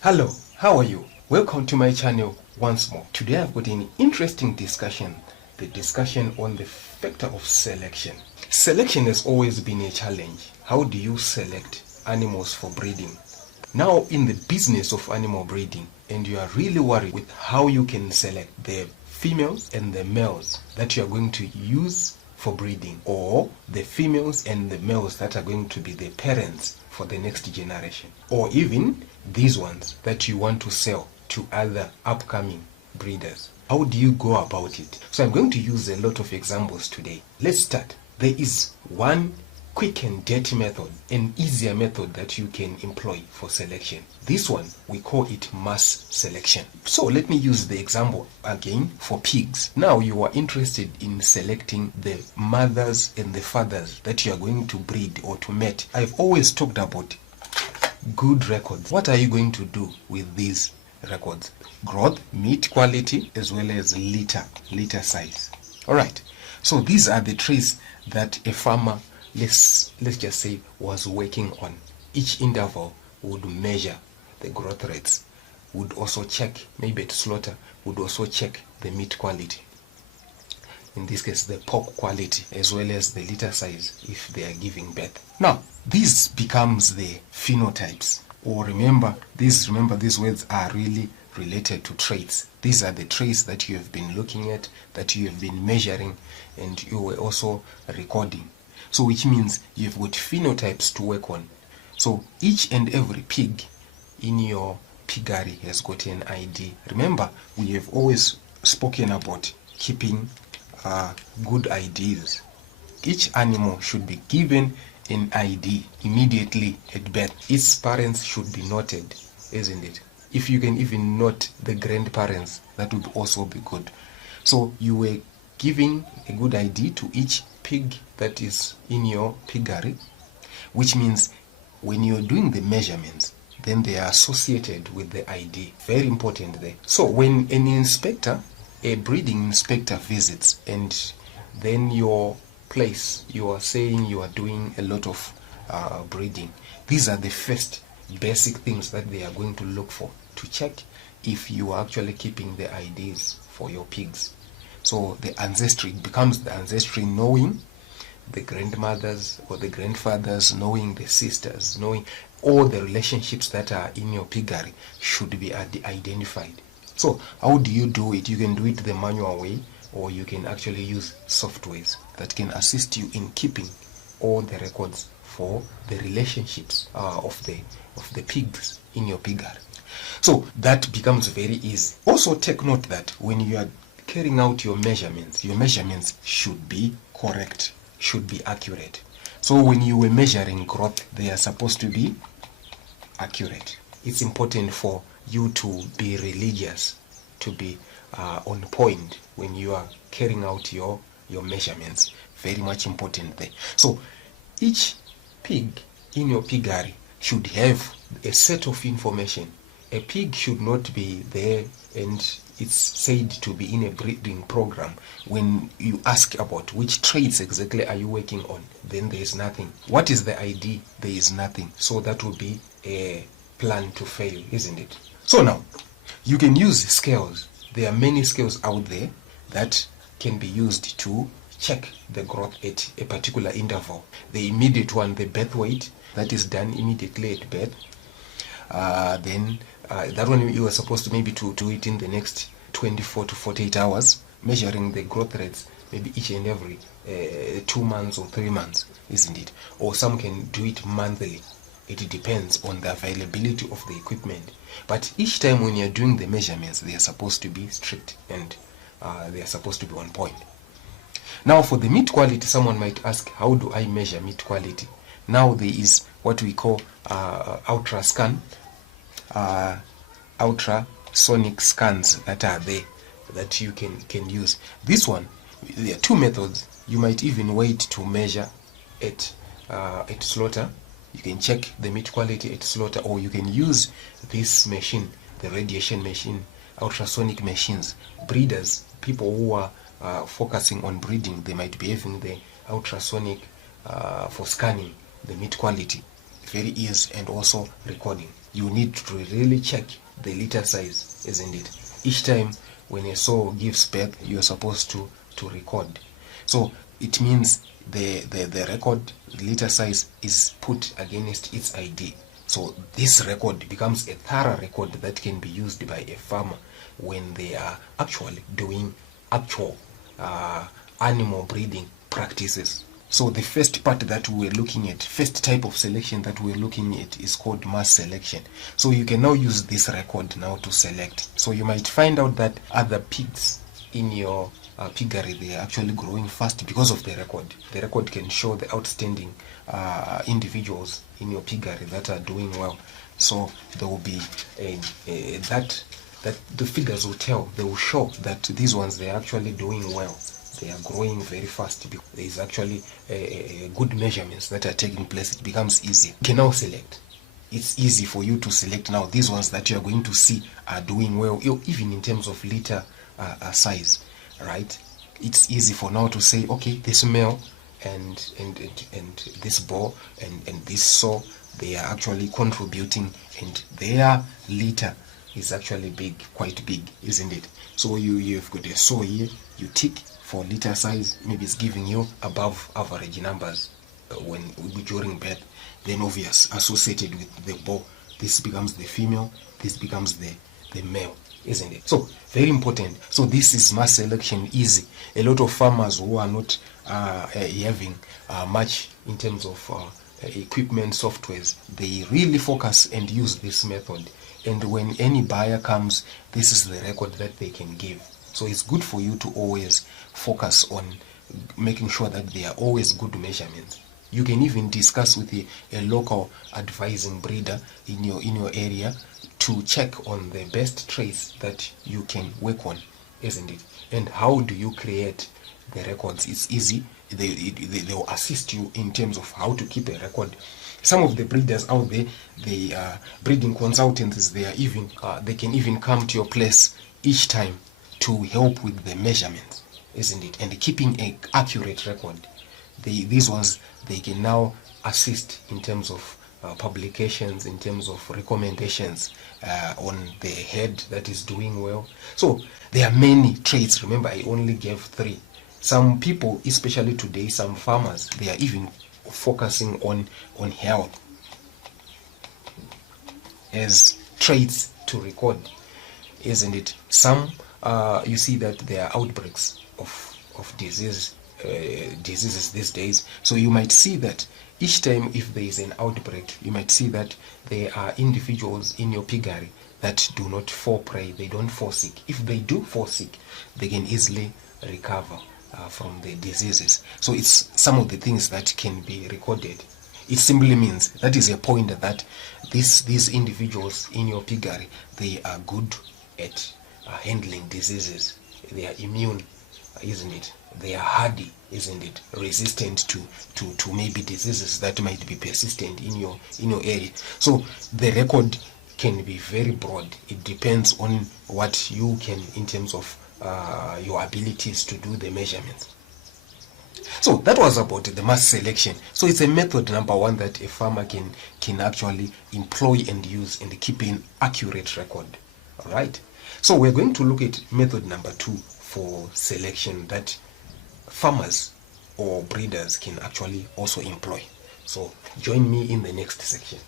Hello, how are you? Welcome to my channel once more. Today I've got an interesting discussion, the discussion on the factor of selection. Selection has always been a challenge. How do you select animals for breeding? Now in the business of animal breeding, and you are really worried with how you can select the females and the males that you are going to use for breeding, or the females and the males that are going to be the parents for the next generation, or even these ones that you want to sell to other upcoming breeders. How do you go about it? So I'm going to use a lot of examples today. Let's start. There is one quick and dirty method, an easier method that you can employ for selection. This one, we call it mass selection. So let me use the example again for pigs. Now you are interested in selecting the mothers and the fathers that you are going to breed or to mate. I've always talked about good records. What are you going to do with these records? Growth, meat quality, as well as litter size. Alright, so these are the traits that a farmer, let's just say, was working on. Each interval would measure the growth rates, would also check, maybe at slaughter, would also check the meat quality. In this case, the pork quality, as well as the litter size if they are giving birth. Now, this becomes the phenotypes. Or remember, these words are really related to traits. These are the traits that you have been looking at, that you have been measuring, and you were also recording. So which means you've got phenotypes to work on. So each and every pig in your piggery has got an ID. Remember, we have always spoken about keeping good IDs. Each animal should be given an ID immediately at birth. Its parents should be noted, isn't it? If you can even note the grandparents, that would also be good. So you were giving a good ID to each pig that is in your piggery, which means when you're doing the measurements, then they are associated with the ID. Very important there. So when an inspector, a breeding inspector visits, and then your place, you are saying you are doing a lot of breeding, these are the first basic things that they are going to look for to check if you are actually keeping the IDs for your pigs. So the ancestry becomes the ancestry, knowing the grandmothers or the grandfathers, knowing the sisters, knowing all the relationships that are in your piggery should be identified. So how do you do it? You can do it the manual way, or you can actually use softwares that can assist you in keeping all the records for the relationships of the pigs in your piggery. So that becomes very easy. Also take note that when you are carrying out your measurements should be correct, should be accurate. So when you were measuring growth, they are supposed to be accurate. It's important for you to be religious, to be on point when you are carrying out your measurements. Very much important there. So each pig in your piggery should have a set of information. A pig should not be there and it's said to be in a breeding program. When you ask about which traits exactly are you working on, then there is nothing. What is the ID? There is nothing. So that will be a plan to fail, isn't it? So now, you can use scales. There are many scales out there that can be used to check the growth at a particular interval. The immediate one, the birth weight, that is done immediately at birth. Then that one you are supposed to maybe to do it in the next 24 to 48 hours, measuring the growth rates maybe each and every 2 months or 3 months, isn't it? Or some can do it monthly. It depends on the availability of the equipment. But each time when you're doing the measurements, they are supposed to be strict and they are supposed to be on point. Now for the meat quality, someone might ask, how do I measure meat quality? Now there is what we call ultrasonic scans that are there that you can use. This one, there are two methods. You might even wait to measure at slaughter. You can check the meat quality at slaughter, or you can use this machine, the radiation machine, ultrasonic machines. Breeders, people who are focusing on breeding, they might be having the ultrasonic for scanning the meat quality. Very easy, and also recording. you need to really check the litter size, isn't it? Each time when a sow gives birth, you're supposed to record. So it means the record litter size is put against its ID. So this record becomes a thorough record that can be used by a farmer when they are actually doing actual animal breeding practices. So the first part that we're looking at, first type of selection that we're looking at, is called mass selection. So you can now use this record now to select. So you might find out that other pigs in your piggery, they are actually growing fast because of the record. The record can show the outstanding individuals in your piggery that are doing well. So there will be that the figures will tell, they will show that these ones, they are actually doing well. They are growing very fast because there is actually a good measurements that are taking place. It becomes easy. You can now select. It's easy for you to select now. These ones that you are going to see are doing well, even in terms of litter size, right? It's easy for now to say, okay, this male and this boar and this sow, they are actually contributing, and their litter is actually big, quite big, isn't it? So you've got a sow here, you tick for litter size, maybe it's giving you above average numbers when during birth. Then obvious associated with the boar, this becomes the female, this becomes the male, isn't it? So very important. So this is mass selection, easy. A lot of farmers who are not having much in terms of equipment, softwares, they really focus and use this method. And when any buyer comes, this is the record that they can give. So it's good for you to always focus on making sure that there are always good measurements. You can even discuss with a local advising breeder in your area to check on the best traits that you can work on, isn't it? And how do you create the records? It's easy. They will assist you in terms of how to keep a record. Some of the breeders out there, they are breeding consultants. They can even come to your place each time to help with the measurements, isn't it? And keeping an accurate record. These ones, they can now assist in terms of publications, in terms of recommendations on the head that is doing well. So there are many traits. Remember, I only gave 3. Some people, especially today, some farmers, they are even focusing on health as traits to record, isn't it? Some you see that there are outbreaks of diseases these days. So you might see that each time if there is an outbreak, you might see that there are individuals in your piggery that do not fall prey, they don't fall sick. If they do fall sick, they can easily recover from the diseases. So it's some of the things that can be recorded. It simply means that is a point that these individuals in your piggery, they are good at handling diseases. They are immune, isn't it? They are hardy, isn't it? Resistant to maybe diseases that might be persistent in your area. So the record can be very broad. It depends on what you can in terms of your abilities to do the measurements. So that was about the mass selection. So it's a method number 1 that a farmer can actually employ and use and keep an accurate record. All right. So we're going to look at method number 2 for selection that farmers or breeders can actually also employ. So join me in the next section.